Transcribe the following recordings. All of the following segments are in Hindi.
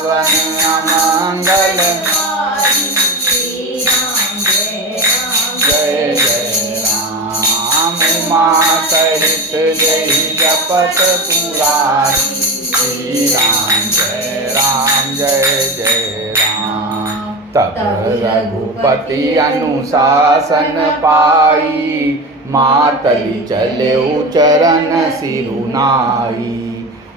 मंगल जय जय राम उमा सहित जय जपत पुरारी श्री राम जय जय राम। तब रघुपति अनुशासन पाई मातली चले चरण सिरुनाई।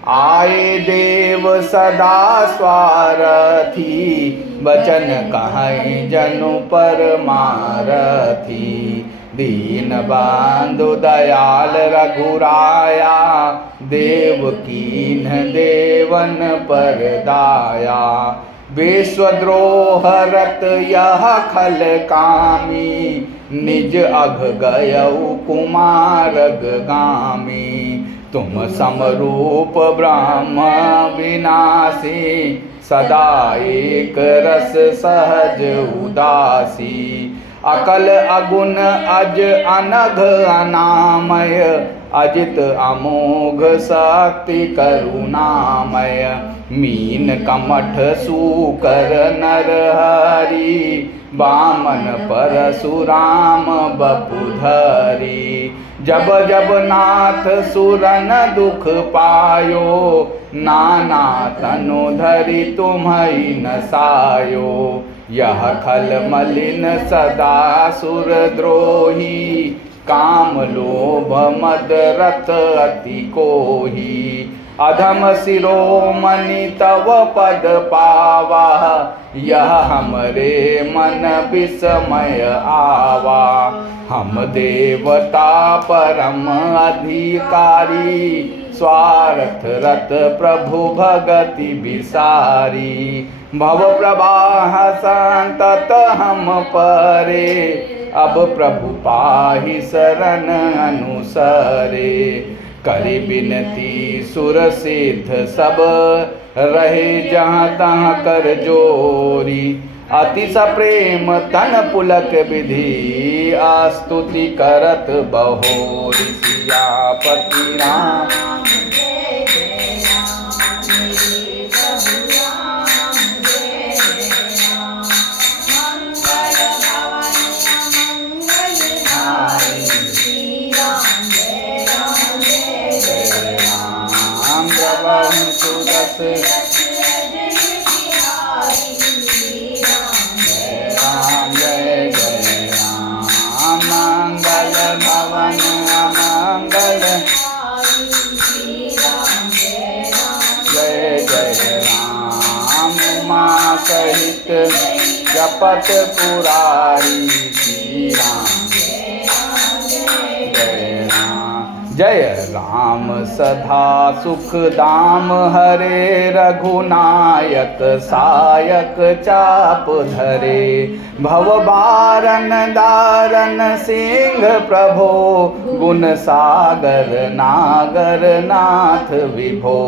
आए देव सदा स्वारथी वचन कहें जनु पर मारथी। दीन बंधु दयाल रघुराया देव कीन देवन पर दाया। विश्वद्रोह रत यह खल कामी निज अघ गयउ कुमारग गामी। तुम समरूप ब्रह्म विनाशी सदा एक रस सहज उदासी। अकल अगुण अज अनघ अनामय अजित अमोघ शक्ति करुणामय। मीन कमठ सूकर नरहरि वामन परशुराम बपुधरी। जब जब नाथ सुरन दुख पायो नाना तनु धरि तुम्हि नसायो। यह खल मलिन सदा सुर द्रोही काम लोभ मद रत अति कोही। अधम शिरोमणि तव पद पावा यह हमरे मन विस्मय आवा। हम देवता परम अधिकारी स्वार्थ रत प्रभु भगति विसारी। भव प्रवाह संतत हम परे अब प्रभु पाहि शरण अनुसरे। करि बिनती सुर सिद्ध सब रहे जहाँ तहाँ कर जोरी। अति सप्रेम तन पुलक विधि स्तुति करत बहोरी। सियापति राम सहित जपत पुरारी श्री राम जय राम। जय राम सदा सुख दाम हरे रघुनायक सायक चाप धरे। भव बारन दारन सिंह प्रभो गुण सागर नागर नाथ विभो।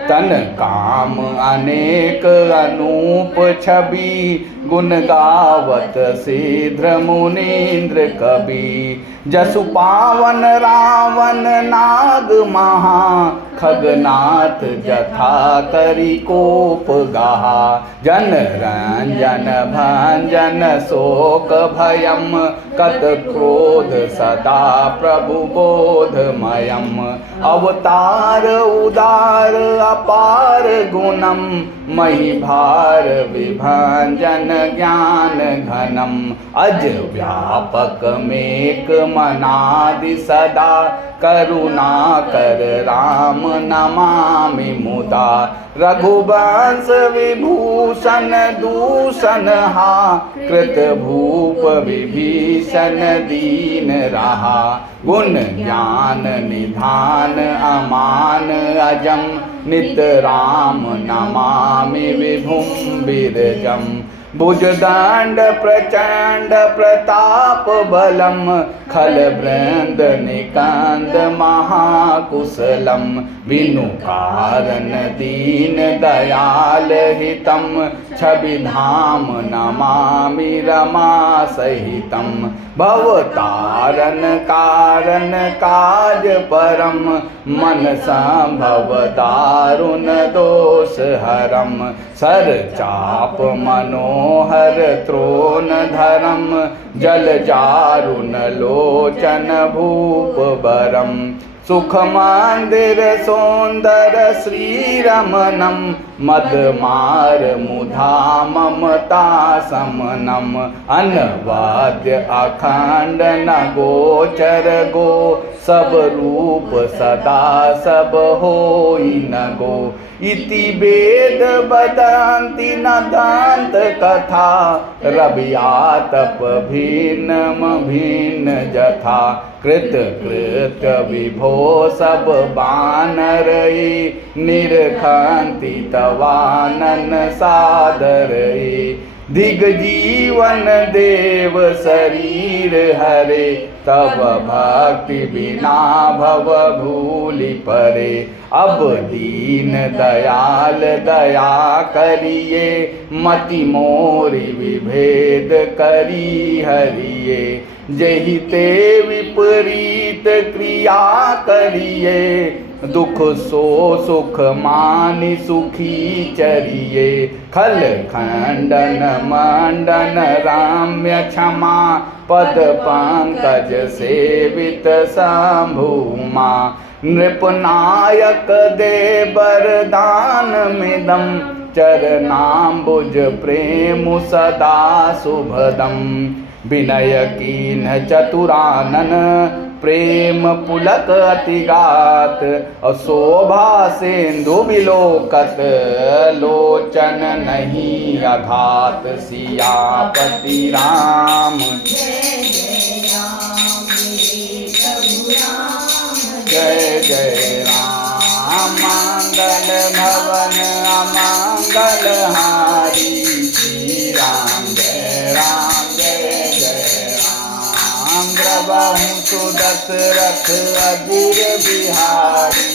तन काम अनेक अनूप छवि गुण गावत शीघ्र मुनीन्द्र कवि। जसु पावन रावण नाग महा खगनाथ जथा तरि कोप गहा। जन रंजन भंजन शोक भयम कत क्रोध सदा प्रभु बोधमयम। अवतार उदार अपार गुणम मही भार विभंजन ज्ञान घनम। अज व्यापक मेक मनादि सदा करुणा कर राम नमामि मुदा। रघुवंश विभूषण दूषण हा कृत भूप विभीषण दीन रहा। गुण ज्ञान निधान अमान अजम नित राम नमामि विभुम बिरजम। भुजदंड प्रचंड प्रताप बलम खल वृंद निकंद महाकुशलम बिनु कारण दीन दयाल हितम छवि धाम नमामि रमा सहितम भवतारण कारण काज परम मन संभव दारुण दोष हरम सर चाप मनोहर त्रोन धरम जल जारुन लोचन भूप बरम सुख मंदिर सौंदर श्री रमनम मद मार मुधा ममता समनम अनवाद्य अखंड न गोचर गो सब रूप सदा सब होई न गो इति वेद वदन्ति न दंत कथा रवियातप भिन्नम भिन्न जथा कृत कृत विभो सब बानरई निरखंति तवानन सादरई दिग जीवन देव शरीर हरे तब भक्ति बिना भव भूलि परे अब दीन दयाल दया करिए मति मोरी विभेद करी हरिये जहि ते विपरीत क्रिया करिए दुख सो सुख मानि सुखी चरिए खल खंडन मंडन राम्य क्षमा पद पंकज सेवित शंभुमा नृपनायक दे वरदान मिदम चरणाम्बुज प्रेम सदा शुभदम विनय कीन चतुरानन प्रेम पुलक अतिगात अशोभा सेंधु बिलोकत लोचन नहीं अघात सियापति राम जय जय राम मंगल भवन अमंगल हारी श्री राम जय राम जय जय राम द्रवहु सुदशरथ अजीर बिहारी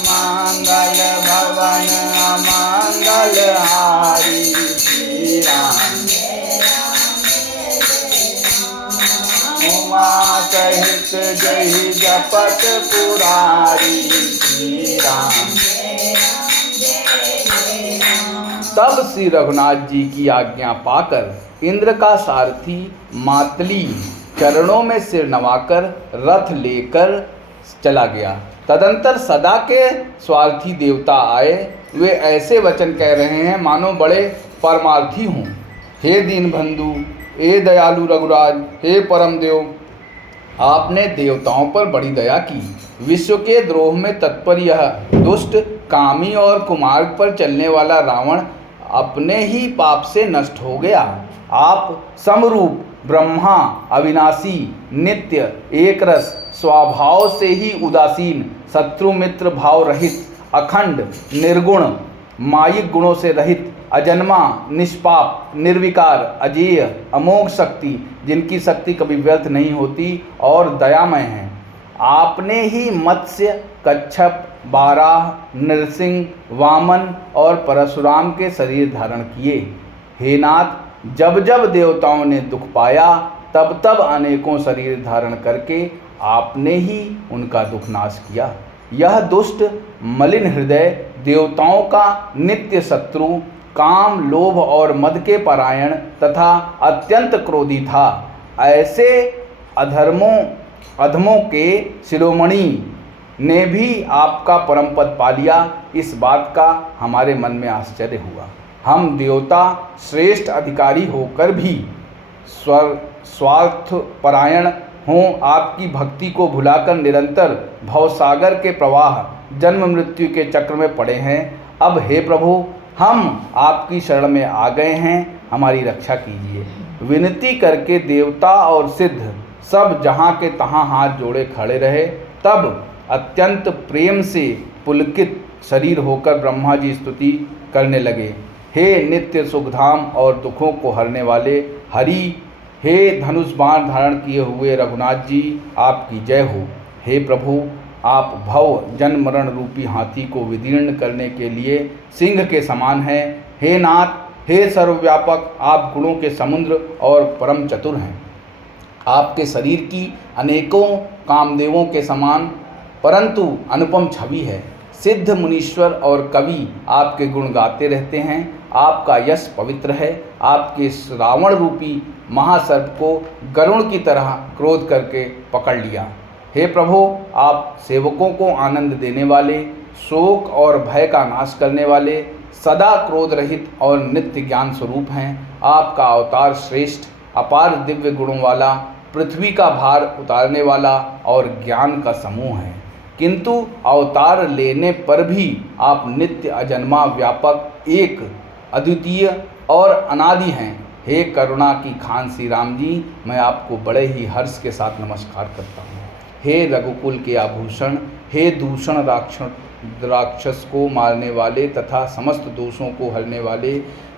मंगल भवन अमंगल हारी श्री राम उमा सहित जहि जपत पुरारी श्री राम। तब श्री रघुनाथ जी की आज्ञा पाकर इंद्र का सारथी मातली चरणों में सिर नवाकर रथ लेकर चला गया। तदंतर सदा के स्वार्थी देवता आए। वे ऐसे वचन कह रहे हैं मानो बड़े परमार्थी हों। हे दीनबंधु, हे दयालु रघुराज, हे परम देव, आपने देवताओं पर बड़ी दया की। विश्व के द्रोह में तत्पर यह दुष्ट कामी और कुमार्ग पर चलने वाला रावण अपने ही पाप से नष्ट हो गया। आप समरूप ब्रह्मा, अविनाशी, नित्य, एकरस, स्वभाव से ही उदासीन, शत्रु मित्र भाव रहित, अखंड, निर्गुण, मायिक गुणों से रहित, अजन्मा, निष्पाप, निर्विकार, अजेय, अमोघ शक्ति, जिनकी शक्ति कभी व्यर्थ नहीं होती और दयामय हैं। आपने ही मत्स्य, कच्छप, बाराह, नृसिंह, वामन और परशुराम के शरीर धारण किए। हे नाथ, जब जब देवताओं ने दुख पाया तब तब अनेकों शरीर धारण करके आपने ही उनका दुख नाश किया। यह दुष्ट मलिन हृदय देवताओं का नित्य शत्रु, काम, लोभ और मद के परायण तथा अत्यंत क्रोधी था। ऐसे अधमों के शिरोमणि ने भी आपका परम पद पा लिया। इस बात का हमारे मन में आश्चर्य हुआ। हम देवता श्रेष्ठ अधिकारी होकर भी स्वार्थ परायण हों, आपकी भक्ति को भुलाकर निरंतर भवसागर के प्रवाह, जन्म मृत्यु के चक्र में पड़े हैं। अब हे प्रभु, हम आपकी शरण में आ गए हैं, हमारी रक्षा कीजिए। विनती करके देवता और सिद्ध सब जहाँ के तहाँ हाथ जोड़े खड़े रहे। तब अत्यंत प्रेम से पुलकित शरीर होकर ब्रह्मा जी स्तुति करने लगे। हे नित्य सुखधाम और दुखों को हरने वाले हरि, हे धनुष बाण धारण किए हुए रघुनाथ जी, आपकी जय हो। हे प्रभु, आप भव जन्म मरण रूपी हाथी को विदीर्ण करने के लिए सिंह के समान हैं। हे नाथ, हे सर्वव्यापक, आप गुणों के समुद्र और परम चतुर हैं। आपके शरीर की अनेकों कामदेवों के समान परंतु अनुपम छवि है। सिद्ध मुनीश्वर और कवि आपके गुण गाते रहते हैं। आपका यश पवित्र है। आपके रावण रूपी महासर्प को गरुण की तरह क्रोध करके पकड़ लिया। हे प्रभु, आप सेवकों को आनंद देने वाले, शोक और भय का नाश करने वाले, सदा क्रोध रहित और नित्य ज्ञान स्वरूप हैं। आपका अवतार श्रेष्ठ, अपार दिव्य गुणों वाला, पृथ्वी का भार उतारने वाला और ज्ञान का समूह है। किंतु अवतार लेने पर भी आप नित्य अजन्मा, व्यापक, एक, अद्वितीय और अनादि हैं। हे करुणा की खान श्री राम जी, मैं आपको बड़े ही हर्ष के साथ नमस्कार करता हूँ। हे रघुकुल के आभूषण, हे दूषण राक्षस को मारने वाले तथा समस्त दोषों को हरने वाले,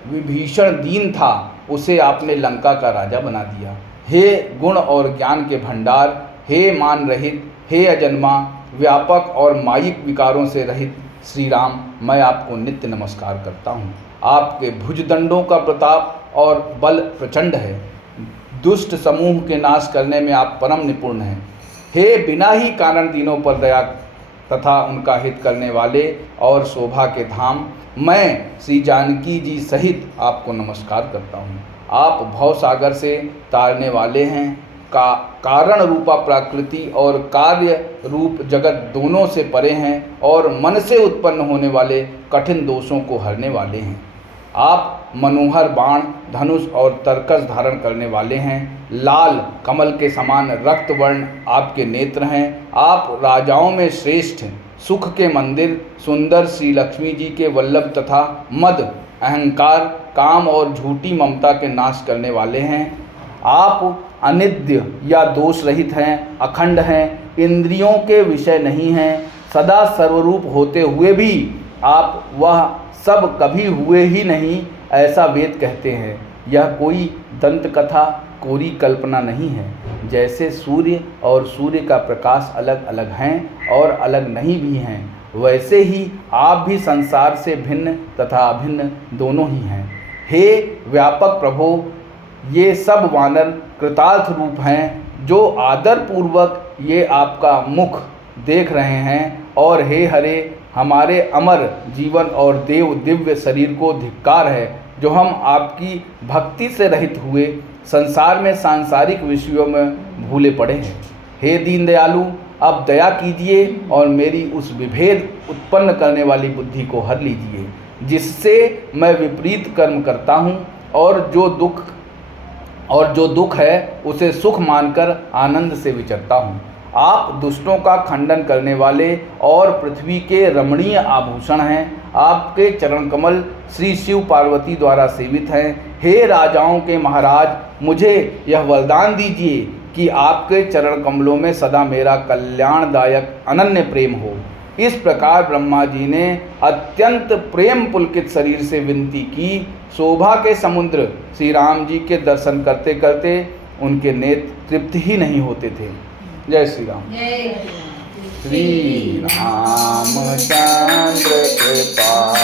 विभीषण दीन था, उसे आपने लंका का राजा बना दिया। हे गुण और ज्ञान के भंडार, हे मान रहित, हे अजन्मा, व्यापक और मायिक विकारों से रहित श्री राम, मैं आपको नित्य नमस्कार करता हूँ। आपके भुजदंडों का प्रताप और बल प्रचंड है। दुष्ट समूह के नाश करने में आप परम निपुण हैं। हे बिना ही कारण दीनों पर दया तथा उनका हित करने वाले और शोभा के धाम, मैं श्री जानकी जी सहित आपको नमस्कार करता हूँ। आप भव सागर से तारने वाले हैं। कारण रूपा प्रकृति और कार्य रूप जगत दोनों से परे हैं और मन से उत्पन्न होने वाले कठिन दोषों को हरने वाले हैं। आप मनोहर बाण, धनुष और तरकस धारण करने वाले हैं। लाल कमल के समान रक्त वर्ण आपके नेत्र हैं। आप राजाओं में श्रेष्ठ, सुख के मंदिर, सुंदर श्री लक्ष्मी जी के वल्लभ तथा मद, अहंकार, काम और झूठी ममता के नाश करने वाले हैं। आप अनिद्य या दोष रहित हैं, अखंड हैं, इंद्रियों के विषय नहीं हैं, सदा सर्वरूप होते हुए भी आप वह सब कभी हुए ही नहीं, ऐसा वेद कहते हैं। यह कोई दंत कथा, कोरी कल्पना नहीं है। जैसे सूर्य और सूर्य का प्रकाश अलग अलग हैं और अलग नहीं भी हैं, वैसे ही आप भी संसार से भिन्न तथा अभिन्न दोनों ही हैं। हे व्यापक प्रभो, ये सब वानर कृतार्थ रूप हैं जो आदर पूर्वक ये आपका मुख देख रहे हैं। और हे हरे, हमारे अमर जीवन और देव दिव्य शरीर को धिक्कार है जो हम आपकी भक्ति से रहित हुए संसार में सांसारिक विषयों में भूले पड़े हैं। हे दीन दयालु, अब दया कीजिए और मेरी उस विभेद उत्पन्न करने वाली बुद्धि को हर लीजिए जिससे मैं विपरीत कर्म करता हूँ और जो दुख है उसे सुख मानकर आनंद से विचरता हूँ। आप दुष्टों का खंडन करने वाले और पृथ्वी के रमणीय आभूषण हैं। आपके चरण कमल श्री शिव पार्वती द्वारा सेवित हैं। हे राजाओं के महाराज, मुझे यह वरदान दीजिए कि आपके चरण कमलों में सदा मेरा कल्याणदायक अनन्य प्रेम हो। इस प्रकार ब्रह्मा जी ने अत्यंत प्रेम पुलकित शरीर से विनती की। शोभा के समुद्र श्री राम जी के दर्शन करते करते उनके नेत्र तृप्त ही नहीं होते थे। जय श्री राम। श्री रामचंद्र कृपा।